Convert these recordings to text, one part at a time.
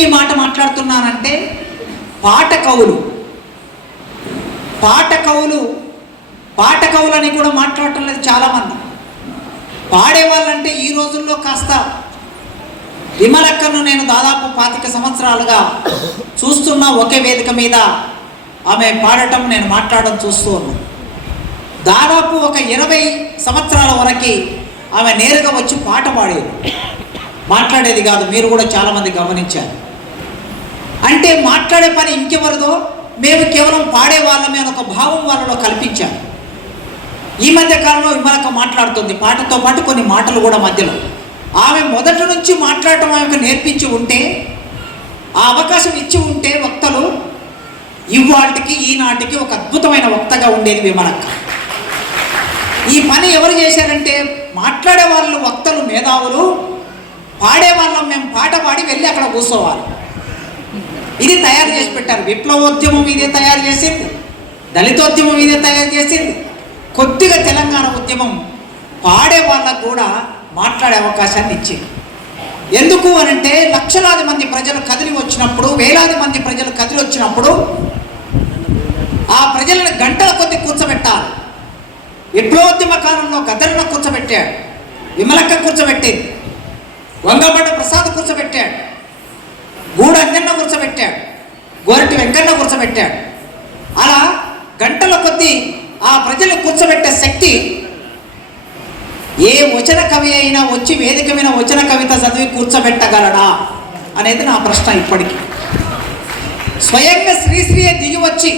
ఎందుకు ఈ మాట మాట్లాడుతున్నానంటే పాట కవులు పాట కవులు పాట కవులని కూడా మాట్లాడటం లేదు చాలామంది. పాడేవాళ్ళంటే ఈ రోజుల్లో కాస్త విమలక్కను నేను దాదాపు పాతిక సంవత్సరాలుగా చూస్తున్న ఒకే వేదిక మీద. ఆమె పాడటం నేను మాట్లాడడం చూస్తూ ఉన్నాను. దాదాపు ఒక ఇరవై సంవత్సరాల వరకు ఆమె నేరుగా వచ్చి పాట పాడేది. మాట్లాడేది కాదు మీరు కూడా చాలామంది గమనించారు. అంటే మాట్లాడే పని ఇంకెవరిదో? మేము కేవలం పాడే వాళ్ళమే అని ఒక భావం వాళ్ళలో కల్పించాం ఈ మధ్య కాలంలో విమలక మాట్లాడుతుంది. పాటతో పాటు కొన్ని మాటలు కూడా మధ్యలో. ఆమె మొదటి నుంచి మాట్లాడటం ఆమెకు నేర్పించి ఉంటే ఆ అవకాశం ఇచ్చి ఉంటే వక్తలు ఇవాటికి ఈనాటికి ఒక అద్భుతమైన వక్తగా ఉండేది విమలక్క ఈ పని ఎవరు చేశారంటే మాట్లాడే వాళ్ళు వక్తలు మేధావులు పాడే వాళ్ళం మేము పాట పాడి వెళ్ళి అక్కడ కూర్చోవాలి. ఇది తయారు చేసి పెట్టారు. విప్లవోద్యమం ఇదే తయారు చేసింది. దళితోద్యమం ఇదే తయారు చేసింది. కొద్దిగా తెలంగాణ ఉద్యమం పాడే వాళ్ళకు కూడా మాట్లాడే అవకాశాన్ని ఇచ్చింది. ఎందుకు అనంటే లక్షలాది మంది ప్రజలు కదిలి వచ్చినప్పుడు వేలాది మంది ప్రజలు కదిలి వచ్చినప్పుడు ఆ ప్రజలను గంటల కొద్ది కూర్చోబెట్టాలి విప్లవోద్యమ కాలంలో గద్దరన్న కూర్చోబెట్టాడు విమలక్క కూర్చోబెట్టింది. వంగబడ్డ ప్రసాద్ కూర్చోబెట్టాడు. గూడు అంజన్న కూర్చోబెట్టాడు గోరటి వెంకన్న కూర్చోబెట్టాడు అలా గంటల కొద్దీ ఆ ప్రజలు కూర్చోబెట్టే శక్తి ఏ వచన కవి అయినా వచ్చి వేదిక మీద వచన కవిత చదివి కూర్చోబెట్టగలడా అనేది నా ప్రశ్న ఇప్పటికీ. స్వయంగా శ్రీశ్రీయే దిగి వచ్చి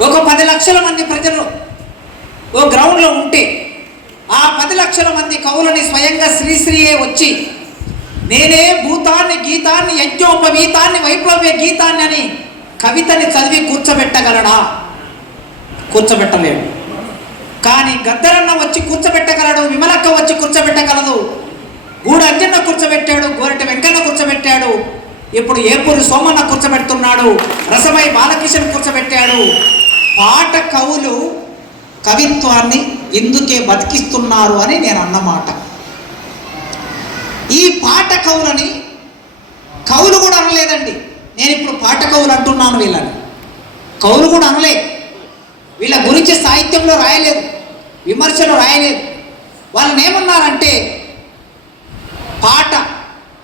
ఒక పది లక్షల మంది ప్రజలు ఓ గ్రౌండ్లో ఉంటే ఆ పది లక్షల మంది కవులని స్వయంగా శ్రీశ్రీయే వచ్చి నేనే భూతాన్ని గీతాన్ని యజ్ఞోపవీతాన్ని వైప్లవ్య గీతాన్ని అని కవితని చదివి కూర్చోబెట్టగలడా? కూర్చోబెట్టలేడు. కానీ గద్దరన్న వచ్చి కూర్చోబెట్టగలడు విమలక్క వచ్చి కూర్చోబెట్టగలదు గూడు అంజన్న కూర్చోబెట్టాడు గోరటి వెంకన్న కూర్చోబెట్టాడు ఇప్పుడు ఏపూరి సోమన్న కూర్చోబెడుతున్నాడు రసమై బాలకిషన్ కూర్చోబెట్టాడు. పాట కవులు కవిత్వాన్ని ఎందుకే బతికిస్తున్నారు అని నేను అన్నమాట ఈ పాట కవులని కవులు కూడా అనలేదండి. నేను ఇప్పుడు పాట కవులు అంటున్నాను వీళ్ళని. కవులు కూడా అనలే. వీళ్ళ గురించి సాహిత్యంలో రాయలేదు. విమర్శలు రాయలేదు. వాళ్ళని ఏమన్నారంటే పాట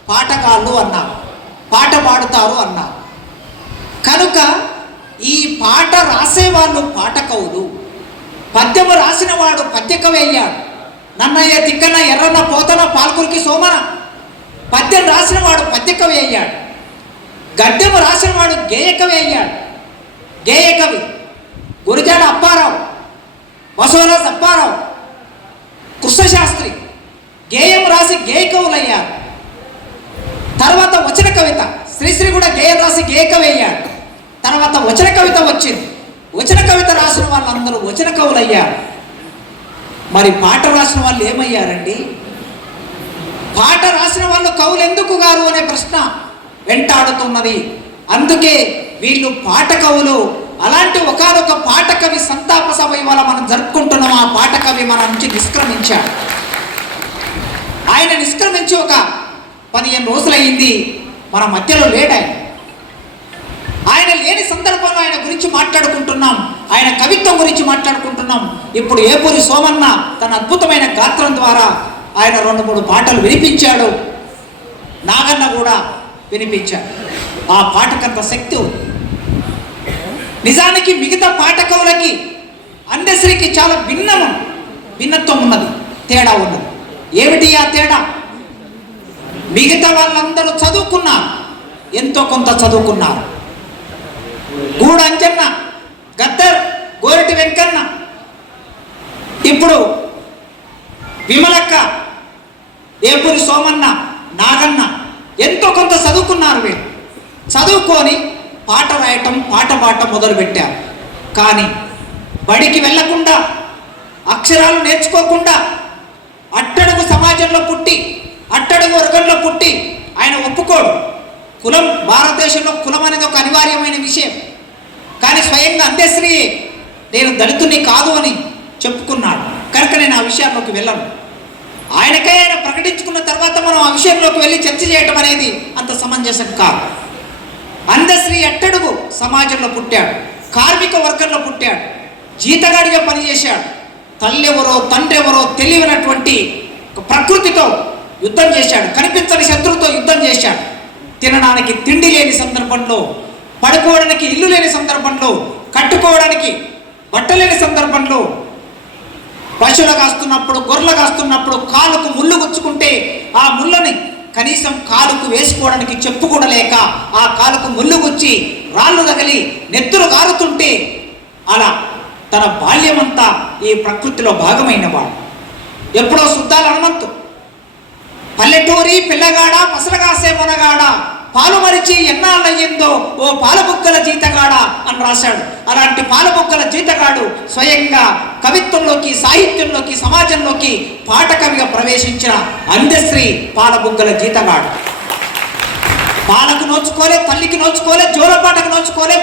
పాటకాళ్ళు అన్నారు. పాట పాడుతారు అన్నారు. కనుక ఈ పాట రాసేవాళ్ళు పాట కవులు. పద్యము రాసిన వాడు పద్యకవి అయ్యాడు. నన్నయ్య తిక్కన్న ఎర్రన్న పోతన పాల్కురికి సోమన. పద్యం రాసిన వాడు పద్యకవి అయ్యాడు. గద్యము రాసిన వాడు గేయకవి అయ్యాడు. గేయకవి గురిజాడ అప్పారావు బసవరాజు అప్పారావు కృష్ణశాస్త్రి గేయం రాసి గేయ తర్వాత వచన కవిత శ్రీశ్రీ కూడా గేయం రాసి గేయ కవి అయ్యాడు. తర్వాత వచన కవిత వచ్చింది. వచన కవిత రాసిన వాళ్ళందరూ వచన కవులయ్యారు. మరి పాట రాసిన వాళ్ళు ఏమయ్యారండి? పాట రాసిన వాళ్ళు కవులు ఎందుకు గారు అనే ప్రశ్న వెంటాడుతున్నది. అందుకే వీళ్ళు పాట కవులు. అలాంటి ఒకనొక పాట కవి సంతాప సభ ఇవాళ మనం జరుపుకుంటున్నాం. ఆ పాట కవి మన నుంచి నిష్క్రమించాడు. ఆయన నిష్క్రమించి ఒక పదిహేను రోజులయ్యింది. మన మధ్యలో లేడు ఆయన ఆయన లేని సందర్భంలో ఆయన గురించి మాట్లాడుకుంటున్నాం. ఆయన కవిత్వం గురించి మాట్లాడుకుంటున్నాం. ఇప్పుడు ఏపూరి సోమన్న తన అద్భుతమైన గాత్రం ద్వారా ఆయన రెండు మూడు పాటలు వినిపించాడు. నాగన్న కూడా వినిపించాడు. ఆ పాటకంత శక్తి ఉంది. నిజానికి మిగతా పాటకవులకి అందశ్రీకి చాలా భిన్నము భిన్నత్వం ఉన్నది తేడా ఉన్నది. ఏమిటి ఆ తేడా? మిగతా వాళ్ళందరూ చదువుకున్నారు. ఎంతో కొంత చదువుకున్నారు. గూడు అంజన్న గద్దర్ గోరటి వెంకన్న. ఇప్పుడు విమలక్క ఏపూరి సోమన్న నాగన్న ఎంతో కొంత చదువుకున్నారు వీళ్ళు. చదువుకొని పాట రాయటం పాట పాడటం మొదలుపెట్టారు. కానీ బడికి వెళ్ళకుండా అక్షరాలు నేర్చుకోకుండా అట్టడుగు సమాజంలో పుట్టి అట్టడుగు వర్గంలో పుట్టి ఆయన ఒప్పుకోడు. కులం భారతదేశంలో కులం అనేది ఒక అనివార్యమైన విషయం. కానీ స్వయంగా అందశ్రీ నేను దళితుని కాదు అని చెప్పుకున్నాడు. కనుక నేను ఆ విషయాల్లోకి వెళ్ళను. ఆయనకే ఆయన ప్రకటించుకున్న తర్వాత మనం ఆ విషయంలోకి వెళ్ళి చర్చ చేయటం అనేది అంత సమంజసం కాదు. అందశ్రీ ఎట్టడుగు సమాజంలో పుట్టాడు. కార్మిక వర్గంలో పుట్టాడు. జీతగాడిగా పనిచేశాడు. తల్లి ఎవరో తండ్రి ఎవరో తెలియనటువంటి ప్రకృతితో యుద్ధం చేశాడు. కనిపించని శత్రువుతో యుద్ధం చేశాడు. తినడానికి తిండి లేని సందర్భంలో పడుకోవడానికి ఇల్లు లేని సందర్భంలో కట్టుకోవడానికి బట్టలేని సందర్భంలో పశువులు కాస్తున్నప్పుడు గొర్రెలు కాస్తున్నప్పుడు కాలుకు ముళ్ళు గుచ్చుకుంటే ఆ ముళ్ళని కనీసం కాలుకు వేసుకోవడానికి చెప్పు కూడా లేక ఆ కాలుకు ముళ్ళు గుచ్చి రాళ్ళు తగిలి నెత్తులు కారుతుంటే అలా తన బాల్యమంతా ఈ ప్రకృతిలో భాగమైన వాడు. ఎప్పుడో శుద్ధాలు హనుమంతు. పల్లెటూరి పిల్లగాడ పసలగాసే మనగాడ పాలు మరిచి ఎన్నాళ్ళయ్యిందో ఓ పాలబుక్కల జీతగాడ అని రాశాడు. అలాంటి పాలబుక్కల జీతగాడు స్వయంగా కవిత్వంలోకి సాహిత్యంలోకి సమాజంలోకి పాటకవిగా ప్రవేశించిన అందశ్రీ పాలబుక్కల జీతగాడు. పాలకు నోచుకోలే తల్లికి నోచుకోలే జోలపాటకు నోచుకోలే.